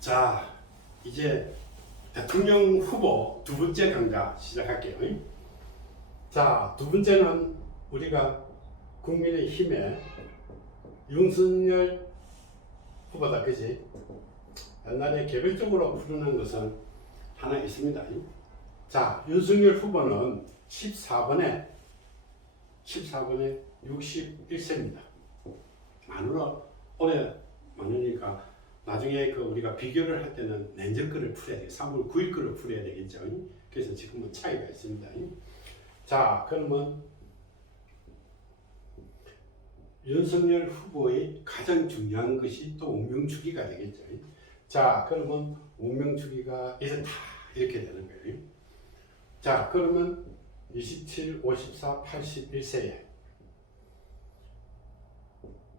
자, 이제 대통령 후보 두 번째 강좌 시작할게요. 자, 두 번째는 우리가 국민의힘의 윤석열 후보다, 그지? 옛날에 개별적으로 풀어낸 것은 하나 있습니다. 자, 윤석열 후보는 14번에 61세입니다. 만으로 올해 많으니까 나중에 우리가 비교를 할 때는 내년 거를 풀어야 돼. 3월 9일 거를 풀어야 되겠죠. 그래서 지금은 차이가 있습니다. 자, 그러면 윤석열 후보의 가장 중요한 것이 또 운명주기가 되겠죠. 자, 그러면 운명주기가 이제 다 이렇게 되는 거예요. 자, 그러면 27, 54, 81세에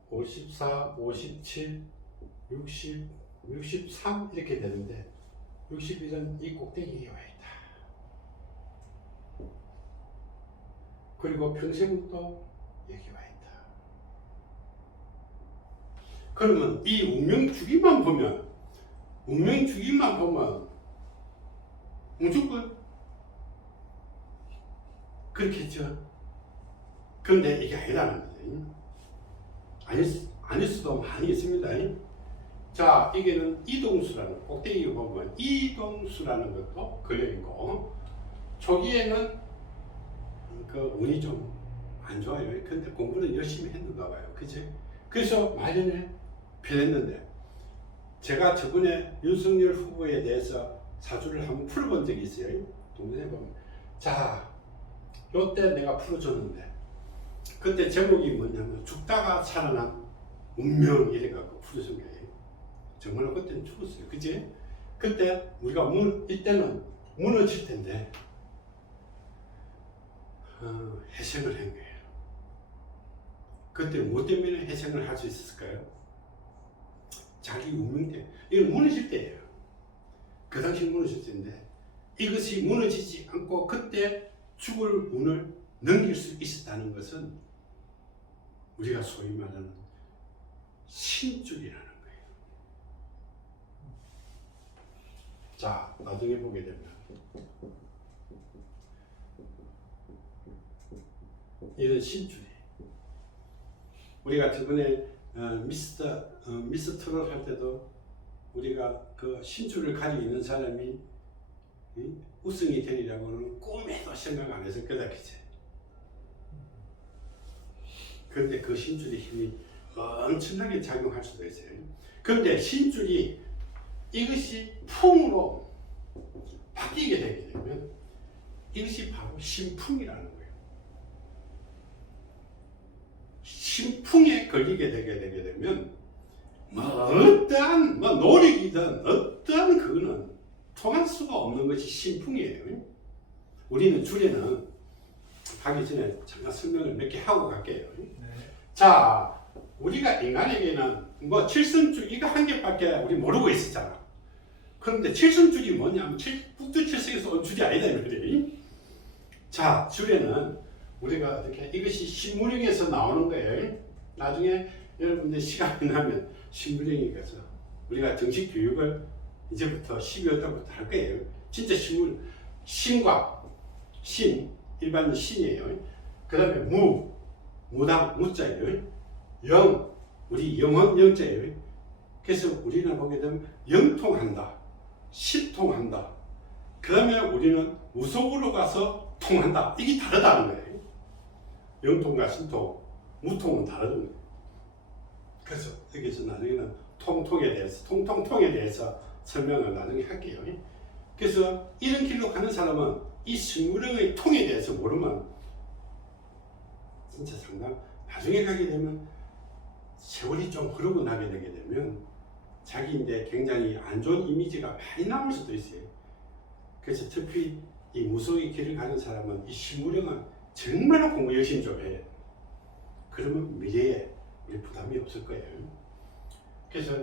54, 57, 60, 63 이렇게 되는데 61은 이 꼭대기에 와 있다. 그리고 평생도 여기 와 있다. 그러면 이 운명주기만 보면 무조건 그렇겠죠. 그런데 이게 아니라는 거예요. 아닐 수도 많이 있습니다. 자, 이게는 이동수라는, 꼭대기 보면 이동수라는 것도 걸려있고, 초기에는 운이 좀 안 좋아요. 근데 공부는 열심히 했는가 봐요. 그치? 그래서 말년에 변했는데, 제가 저번에 윤석열 후보에 대해서 사주를 한번 풀어본 적이 있어요. 동영상에 보면. 자, 요때 내가 풀어줬는데, 그때 제목이 뭐냐면, 죽다가 살아난 운명 이래갖고 풀어준 거예요. 정말로 그때는 죽었어요. 그치? 그때 우리가 이때는 무너질 텐데, 회생을 한 거예요. 그때 뭐 때문에 회생을 할 수 있었을까요? 자기 운명 때. 이건 무너질 때예요. 그 당시 무너질 때인데, 이것이 무너지지 않고 그때 죽을 운을 넘길 수 있었다는 것은 우리가 소위 말하는 신줄이라는 거예요. 자, 나중에 보게 되면 이런 신줄이, 우리가 저번에 미스터 트롯 할 때도 우리가 그 신줄을 가지고 있는 사람이 우승이 되리라고는 꿈에도 생각 안 했을 거다, 그치? 그런데 그 신줄의 힘이 엄청나게 작용할 수도 있어요. 그런데 신줄이 이것이 풍으로 바뀌게 되게 되면 이것이 바로 신풍이라는 거예요. 신풍에 걸리게 되게 되면 어떠한 노력이든 어떠한 그거는 통할 수가 없는 것이 신풍이에요. 우리는 줄에는 가기 전에 잠깐 설명을 몇 개 하고 갈게요. 네. 자, 우리가 인간에게는 칠성줄 이거 한 개밖에 우리 모르고 있었잖아. 그런데 칠성줄이 뭐냐면 북두칠성에서 온 줄이 아니다 이 말이에요. 자, 줄에는 우리가 이렇게 이것이 신무령에서 나오는 거예요. 나중에 여러분들 시간이 나면 신무령에 가서 우리가 정식 교육을 이제부터 12월 달부터 할 거예요. 진짜 신과 신, 일반 신이에요. 그 다음에 무당, 무자예요. 영, 우리 영혼 영자예요. 그래서 우리는 보게 되면 영통한다, 신통한다. 그 다음에 우리는 무속으로 가서 통한다. 이게 다르다는 거예요. 영통과 신통, 무통은 다르다는 거예요. 그래서 여기서 나중에는 통통에 대해서 설명을 나중에 할게요. 그래서 이런 길로 가는 사람은 이 신무령의 통에 대해서 모르면 진짜 나중에 가게 되면 세월이 좀 흐르고 나게 되게 되면 자기인데 굉장히 안 좋은 이미지가 많이 남을 수도 있어요. 그래서 특히 이 무속의 길을 가는 사람은 이 신무령은 정말로 공부 열심히 좀 해요. 그러면 미래에 우리 부담이 없을 거예요. 그래서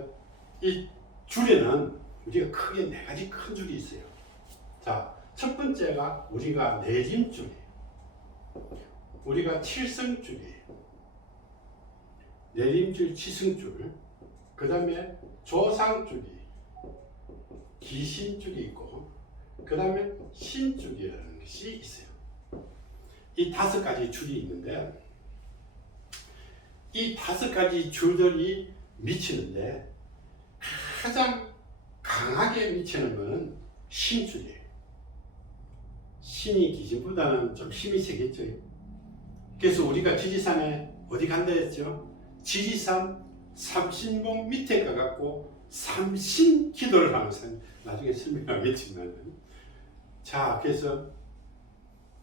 이 줄에는 우리가 크게 네 가지 큰 줄이 있어요. 자, 첫 번째가 우리가 내림줄이에요. 우리가 칠성줄이에요. 내림줄, 치성줄. 그 다음에 조상줄이, 기신축이 있고 그 다음에 신축이라는 것이 있어요. 이 5가지 줄이 있는데 이 5가지 줄들이 미치는데 가장 강하게 미치는 것은 신줄이에요. 신이 기신보다는 좀 힘이 세겠죠. 그래서 우리가 지리산에 어디 간다 했죠? 지리산 삼신봉 밑에 가갖고 삼신 기도를 하면서 나중에 설명하겠지만, 자, 그래서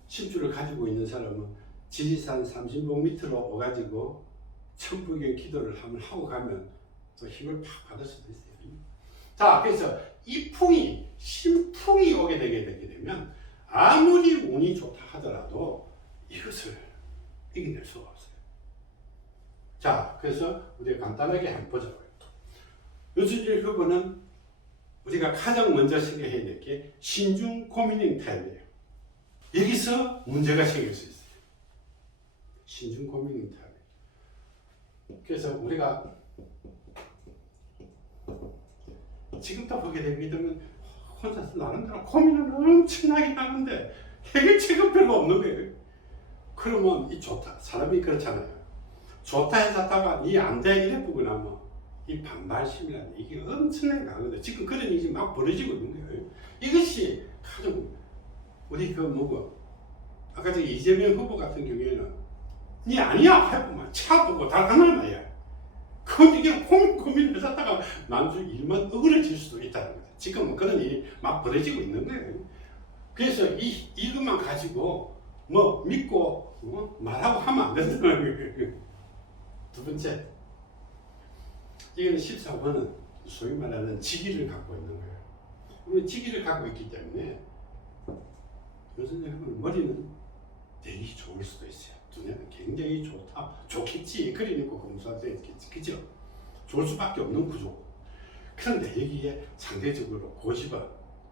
신줄을 가지고 있는 사람은 지리산 삼신봉 밑으로 오가지고 천부경 기도를 한번 하고 가면 또 힘을 팍 받을 수도 있어요. 자, 그래서 이 풍이, 신풍이 오게 되게 되면 아무리 운이 좋다 하더라도 이것을 이겨낼 수가 없어요. 자, 그래서 우리가 간단하게 한번 보자고요. 요술질 후보는 우리가 가장 먼저 생각해야 될 게 신중 고민형 타입이에요. 여기서 문제가 생길 수 있어요. 신중 고민형 타입. 그래서 우리가 지금도 보게 되면 혼자서 나름대로 고민을 엄청나게 하는데 해결책은 별로 없는 거예요. 그러면 이 좋다. 사람이 그렇잖아요. 좋다 해서 이 안 돼 이래 보고 나면 이 반발심이라는 이게 엄청나게 강하거든요. 지금 그런 일이 막 벌어지고 있는 거예요. 이것이 가장 우리 그 뭐고 아까 저 이재명 후보 같은 경우에는 니 아니야 해보면 차 보고 다 하는 말이야. 그건 이게 고민을 하다가 만주 일만 억울해질 수도 있다는 거죠. 지금 그런 일이 막 벌어지고 있는 거예요. 그래서 이것만 가지고 뭐 믿고 말하고 하면 안 된다는 거예요. 두 번째, 이거는 14번은 소위 말하는 직위를 갖고 있는 거예요. 우리는 직위를 갖고 있기 때문에 요즘 머리는 되게 좋을 수도 있어요. 두뇌는 굉장히 좋겠지. 그러니까 검수한테 있겠지. 그죠? 좋을 수밖에 없는 구조. 그런데 여기에 상대적으로 고집은,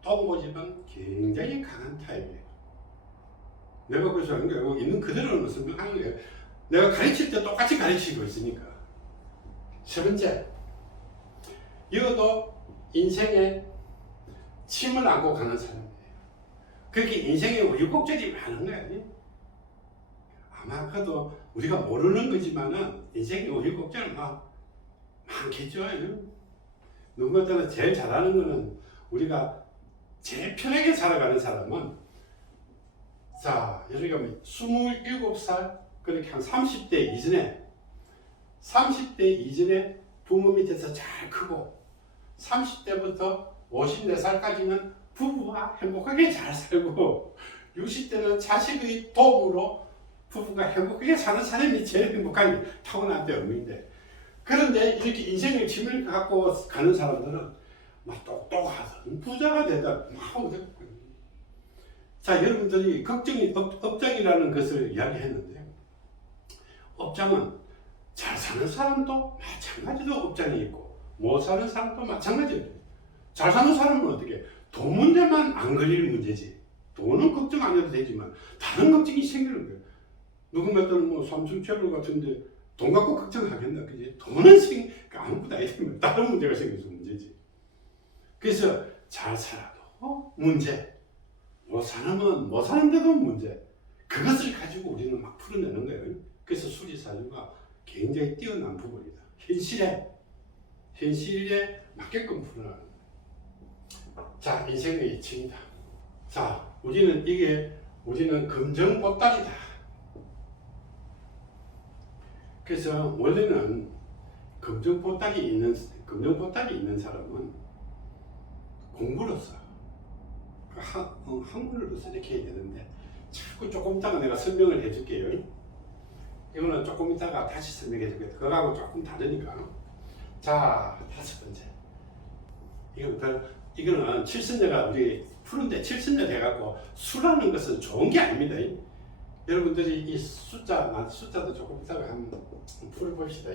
똥고집은 굉장히 강한 타입이에요. 내가 그래서 하는 거예요. 있는 그대로는 설명하는 거예요. 내가 가르칠 때 똑같이 가르치고 있으니까. 세 번째, 이것도 인생에 침을 안고 가는 사람이에요. 그렇게 인생에 우여곡절이 많은 거예요. 아마 그도 우리가 모르는 거지만은 인생에 우여곡절은 많겠죠. 누구보다는 제일 잘하는 거는 우리가 제일 편하게 살아가는 사람은 자, 여기가 27살 그렇게 한 30대 이전에 부모 밑에서 잘 크고 30대부터 54살까지는 부부와 행복하게 잘 살고 60대는 자식의 도움으로 부부가 행복하게 사는 사람이 제일 행복한 타고난 데 의미인데, 그런데 이렇게 인생의 짐을 갖고 가는 사람들은 막 똑똑하든 부자가 되든 막 자, 여러분들이 업장이라는 것을 이야기했는데, 업장은 잘 사는 사람도 마찬가지로 업장이 있고 못 사는 사람도 마찬가지예요. 잘 사는 사람은 어떻게? 돈 문제만 안 걸릴 문제지. 돈은 걱정 안 해도 되지만 다른 걱정이 생기는 거예요. 누군가들은 뭐 삼성채널 같은데 돈 갖고 걱정하겠나, 그지? 돈은 아무것도 아니면 다른 문제가 생겨서 문제지. 그래서 잘 살아도 문제, 못 사는 데도 문제. 그것을 가지고 우리는 막 풀어내는 거예요. 그래서 수리사주가 굉장히 뛰어난 부분이다. 현실에 맞게끔 풀어나가는 거예요. 자, 인생의 이층이다. 자, 우리는 금정보따리다. 그래서 원래는 금정보따리 있는 사람은 공부로서 한글로서 이렇게 해야 되는데 자꾸 조금 이따가 내가 설명을 해줄게요. 이거는 조금 이따가 다시 설명해 줄게요. 그거하고 조금 다르니까. 자, 5번째. 이거는 칠순녀가 우리 푸른데 칠순녀 돼갖고 수라는 것은 좋은 게 아닙니다. 여러분들이 이 숫자도 조금 이따가 한번 풀어봅시다.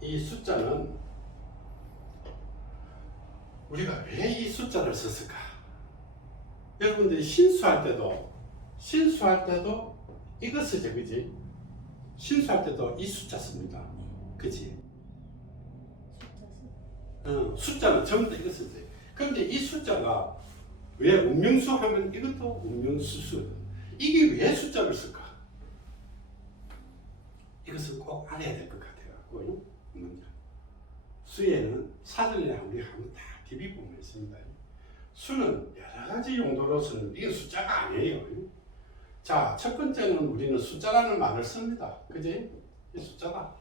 이 숫자는 우리가 왜 이 숫자를 썼을까? 여러분들이 신수할 때도 이거 쓰죠, 그지? 신수할 때도 이 숫자 씁니다, 그지? 숫자는 전부 다 이거 쓰세요. 그런데 이 숫자가 왜 운명수 하면 이것도 운명수수. 이게 왜 숫자를 쓸까? 이것을 꼭 알아야 될 것 같아요. 수에는 사전에 우리 한번 다 디비보면 있습니다. 수는 여러 가지 용도로 쓰는 이게 숫자가 아니에요. 자, 첫 번째는 우리는 숫자라는 말을 씁니다. 그지? 이 숫자다.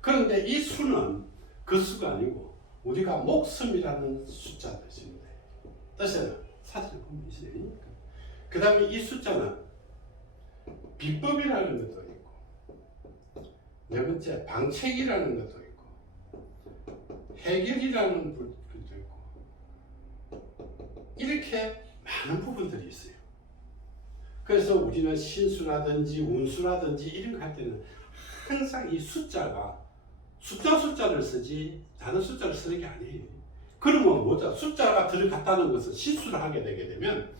그런데 이 수는 그 수가 아니고 우리가 목숨이라는 숫자가 있습니다. 뜻은 사전에 보면 있어요. 그 다음에 이 숫자는 비법이라는 것도 있고, 네 번째 방책이라는 것도 있고, 해결이라는 것도 있고, 이렇게 많은 부분들이 있어요. 그래서 우리는 신수라든지 운수라든지 이런 거 할 때는 항상 이 숫자가 숫자를 쓰지 다른 숫자를 쓰는 게 아니에요. 그러면 뭐죠? 숫자가 들어갔다는 것은 신수를 하게 되게 되면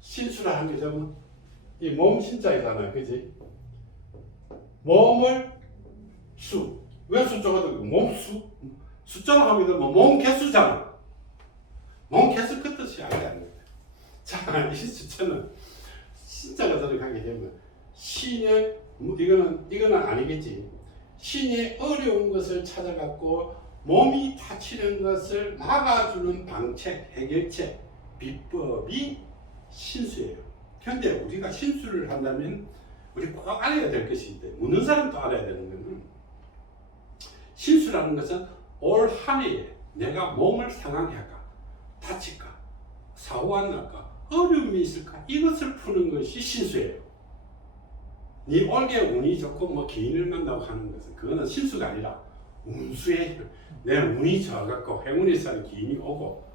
신수를 하게 되면 이 몸 신자이잖아요. 그지? 몸을 수. 왜 숫자가 되고 몸수? 숫자로 하게 되면 몸 개수잖아. 몸 개수 그 뜻이 알아야 합니다. 자, 이 숫자는 신자가 들어가게 되면 신의 이거는 아니겠지. 신의 어려운 것을 찾아갖고 몸이 다치는 것을 막아주는 방책, 해결책, 비법이 신수예요. 그런데 우리가 신수를 한다면 우리 꼭 알아야 될 것이 있대. 묻는 사람도 알아야 되는 거는 신수라는 것은 올 한 해에 내가 몸을 상하게 할까, 다칠까, 사고가 날까, 어려움이 있을까, 이것을 푸는 것이 신수예요. 네 올게 운이 좋고 뭐 기인을 만나고 하는 것은 그거는 신수가 아니라 운수예요. 내 운이 좋아갖고 행운이 쌓인 기인이 오고,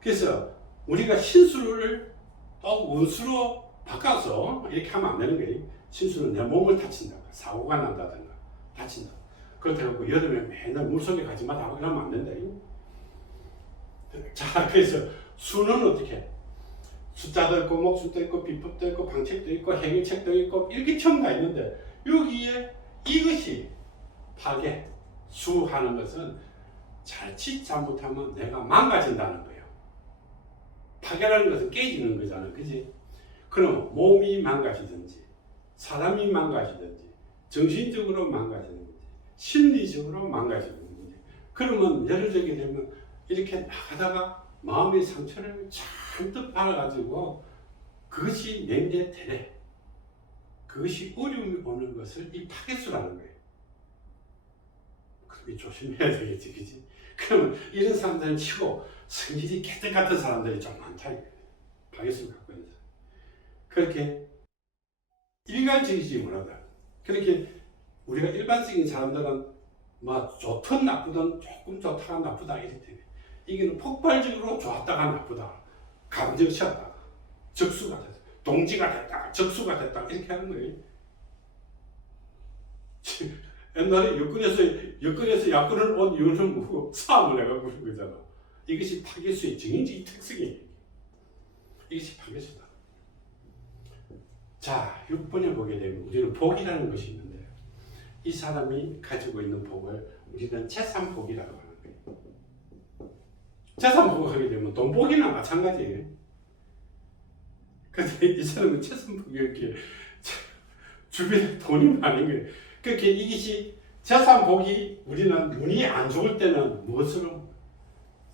그래서 우리가 신수를 또 운수로 바꿔서 이렇게 하면 안 되는 거예요. 신수는 내 몸을 다친다, 사고가 난다든가 다친다. 그렇다고 여름에 맨날 물속에 가지 마라 그러면 안 된다. 자, 그래서 수는 어떻게 해? 숫자도 있고 목숨도 있고 비법도 있고 방책도 있고 해결책도 있고 일기천가 다 있는데 여기에 이것이 파괴, 수하는 것은 자칫 잘못하면 내가 망가진다는 거예요. 파괴라는 것은 깨지는 거잖아. 그지? 그럼 몸이 망가지든지 사람이 망가지든지 정신적으로 망가지든지 심리적으로 망가지든지 그러면 예를 들게 되면 이렇게 나가다가 마음의 상처를 잔뜩 받아가지고 그것이 맹대대래, 그것이 어려움이 오는 것을 이 파괴수라는 거예요. 그럼 조심해야 되겠지, 그지? 그러면 이런 사람들은 치고 성질이 개떡 같은 사람들이 좀 많다. 파괴수를 갖고 있는 사람. 그렇게 일괄적이지 못하다. 그렇게 우리가 일반적인 사람들은 뭐 좋든 나쁘든 조금 좋다가 나쁘다 이럴 때 이게는 폭발적으로 좋았다가 나쁘다, 감정치였다가 적수가 됐다, 동지가 됐다가 적수가 됐다가 이렇게 하는 거예요. 옛날에 여권에서 약권을 온 이유는 뭐고 싸움을 해가지고 그런 거잖아. 이것이 파괴수의 정인적인 특성이에요. 이것이 파괴수다. 자, 6번에 보게 되면 우리는 복이라는 것이 있는데 이 사람이 가지고 있는 복을 우리는 재산복이라고 하는 거예요. 재산복을 하게 되면 돈복이나 마찬가지예요. 근데 이 사람은 재산복이 이렇게 주변에 돈이 많은 거예요. 그렇게 이것이 재산복이 우리는 운이 안 좋을 때는 무엇으로?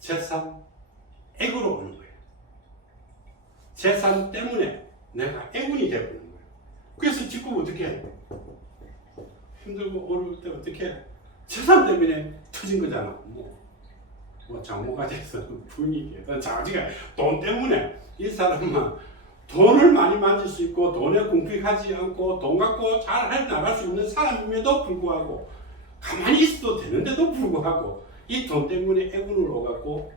재산액으로 오는 거예요. 재산 때문에 내가 애운이 되어버리는 거예요. 그래서 지금 어떻게 해? 힘들고 어려울 때 어떻게 해? 재산 때문에 터진 거잖아. 뭐 장모가 돼서 부인이 자기가 돈 때문에 이 사람은 돈을 많이 만질 수 있고 돈에 궁핍하지 않고 돈 갖고 잘 나갈 수 있는 사람임에도 불구하고 가만히 있어도 되는데도 불구하고 이 돈 때문에 애군을 오갖고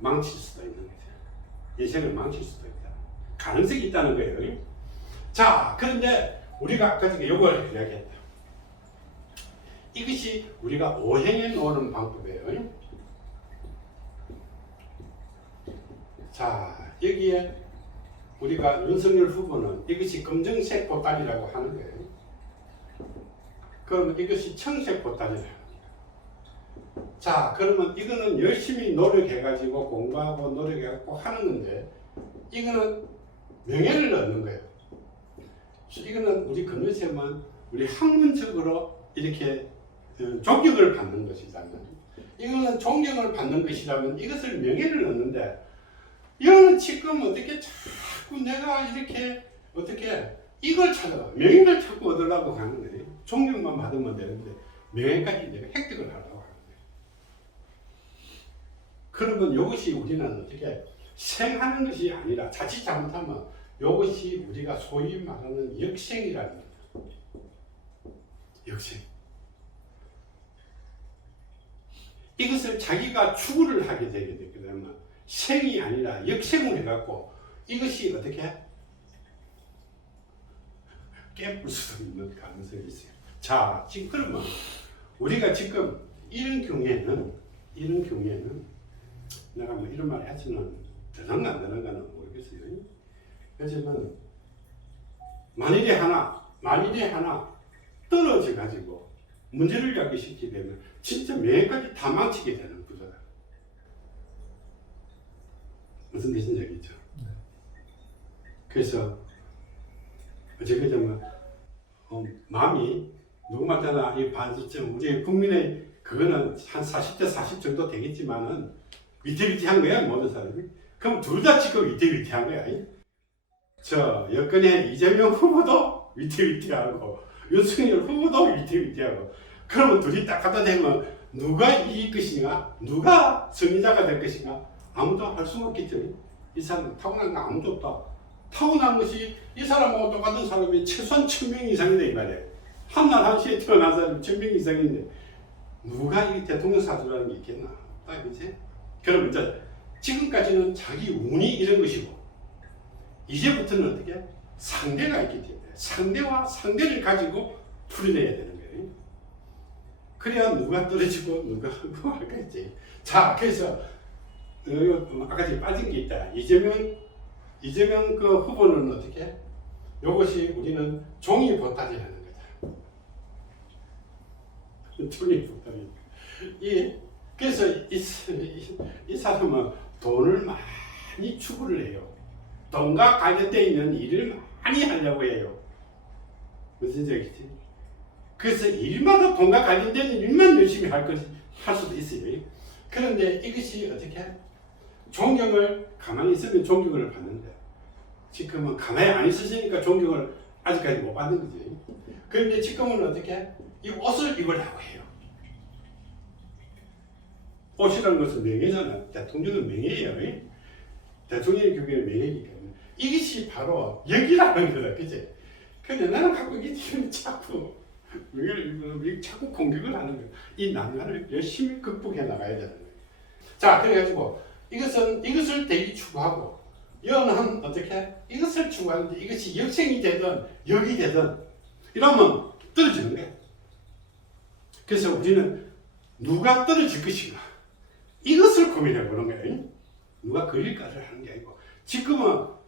망칠 수도 있는 거죠. 인생을 망칠 수도 있다. 가능성이 있다는 거예요. 자, 그런데 우리가 아까 전에 이걸 이야기했다. 이것이 우리가 오행에 놓는 방법이에요. 자, 여기에 우리가 윤석열 후보는 이것이 검정색 보따리라고 하는 거예요. 그럼 이것이 청색 보따리라고 합니다. 자, 그러면 이거는 열심히 노력해가지고 공부하고 노력해갖고 하는 건데, 이거는 명예를 얻는 거예요. 이거는 우리 근위쌤은 우리 학문적으로 이렇게 존경을 받는 것이라면, 이거는 존경을 받는 것이라면 이것을 명예를 얻는데, 이거는 지금 어떻게 자꾸 내가 이렇게 어떻게 이걸 찾아가 명예를 자꾸 얻으려고 하는 거예요. 존경만 받으면 되는데 명예까지 내가 획득을 하려고 하는 거예요. 그러면 이것이 우리는 어떻게 생하는 것이 아니라 자칫 잘못하면 이것이 우리가 소위 말하는 역생이라는 겁니다. 역생. 이것을 자기가 추구를 하게 되게 되면 생이 아니라 역생을 해갖고 이것이 어떻게 깨물 수도 있는 가능성이 있어요. 자, 지금 그러면 우리가 지금 이런 경우에는 내가 뭐 이런 말 해서는 되는가 안 되는가는 모르겠어요. 하지만 만일에 하나 떨어져 가지고 문제를 야기시키게 되면 진짜 매일까지 다 망치게 되는 구조다. 무슨 뜻인지 알겠죠? 네. 그래서 어떻게 되면 마음이 누구 말따나 이 반수점 우리 국민의 그거는 한 40대 40 정도 되겠지만은 위태위태한 거야 모든 사람이. 그럼 둘 다 지금 위태위태한 거야. 저 여권의 이재명 후보도 위태위태하고 윤석열 후보도 위태위태하고. 그러면 둘이 딱 갖다 대면 누가 이길 것인가? 누가 승리자가 될 것인가? 아무도 할 수 없겠죠. 이 사람 타고난 거 아무도 없다. 타고난 것이 이 사람하고 똑같은 사람이 최소한 1000명 이상이다 이 말이에요. 한날 한시에 태어난 사람이 1000명 이상인데 누가 이 대통령 사주라는 게 있겠나? 딱 이제 그럼 이제 지금까지는 자기 운이 이런 것이고 이제부터는 어떻게 상대가 있기 때문에 상대와 상대를 가지고 풀어내야 되는 거예요. 그래야 누가 떨어지고 누가 하고 할까지. 자, 그래서 아까 전에 빠진 게 있다. 이재명 그 후보는 어떻게? 이것이 우리는 종이 보따리라는 거다. 종이 보따리. 그래서 이 사람은 돈을 많이 추구를 해요. 돈과 관련되어 있는 일을 많이 하려고 해요. 무슨 얘기지? 그래서 일마다 돈과 관련된 일만 열심히 할 수도 있어요. 그런데 이것이 어떻게? 존경을 가만히 있으면 존경을 받는데 지금은 가만히 안 있으시니까 존경을 아직까지 못 받는 거지. 그런데 지금은 어떻게? 이 옷을 입으려고 해요. 옷이라는 것은 명예잖아. 대통령은 명예예요. 대통령의 교육은 명예이기 때문에 이것이 바로 역이라는 거다. 그치? 근데 나는 갖고 있기 자꾸 자꾸 공격을 하는 거예요. 이 난관을 열심히 극복해 나가야 되는 거예요. 자, 그래가지고 이것을 대기 추구하고 여는 어떻게 이것을 추구하는데 이것이 역생이 되든 역이 되든 이러면 떨어지는 거예요. 그래서 우리는 누가 떨어질 것인가 이것을 고민해 보는 거예요. 누가 걸릴까를 하는 게 아니고 지금은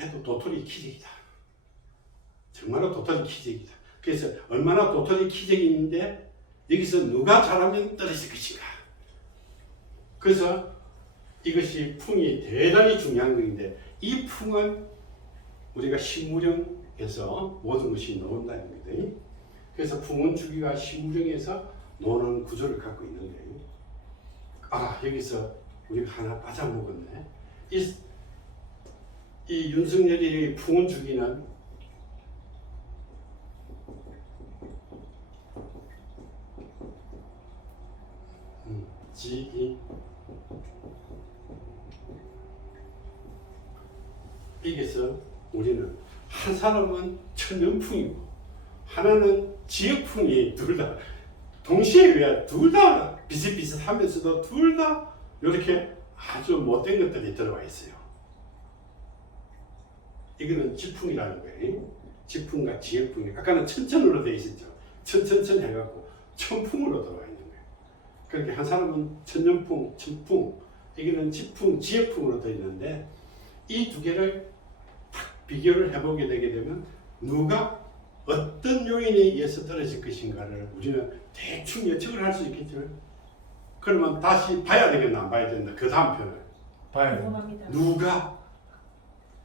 해도 도토리 키재기다. 정말로 도토리 키재기다. 그래서 얼마나 도토리 키재기인데 여기서 누가 잘하면 떨어질 것인가. 그래서 이것이 풍이 대단히 중요한 것인데 이 풍은 우리가 식물형에서 모든 것이 나온다는 거예요. 그래서 풍은 주기가 식물형에서 노는 구조를 갖고 있는 거예요. 아, 여기서 우리가 하나 빠져먹었네. 이 윤석열이 풍은 주기는 지이 여기서 우리는 한 사람은 천연풍이고 하나는 지역풍이 둘 다 동시에 왜 둘 다 비슷비슷하면서도 둘 다 이렇게 아주 못된 것들이 들어와 있어요. 이거는 지풍이라는 거예요. 지풍과 지역풍이 아까는 천천으로 되어 있었죠. 천천천 해갖고 천풍으로 들어와 있는 거예요. 그렇게 한 사람은 천연풍, 천풍, 여기는 지풍, 지역풍으로 되어 있는데 이 두 개를 딱 비교를 해보게 되게 되면 누가 어떤 요인에 의해서 떨어질 것인가를 우리는 대충 예측을 할 수 있겠죠. 그러면 다시 봐야 되겠나 안 봐야 된다. 그 다음 편을 봐야 돼. 궁금합니다. 누가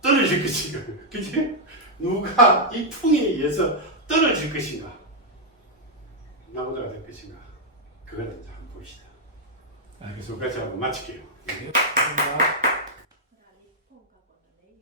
떨어질 것인가, 그치? 누가 이 풍에 의해서 떨어질 것인가, 나보다가 될 것인가, 그걸 이제 한번 봅시다. 알겠습니다. 여기까지 한번 마칠게요. 네, 감사합니다.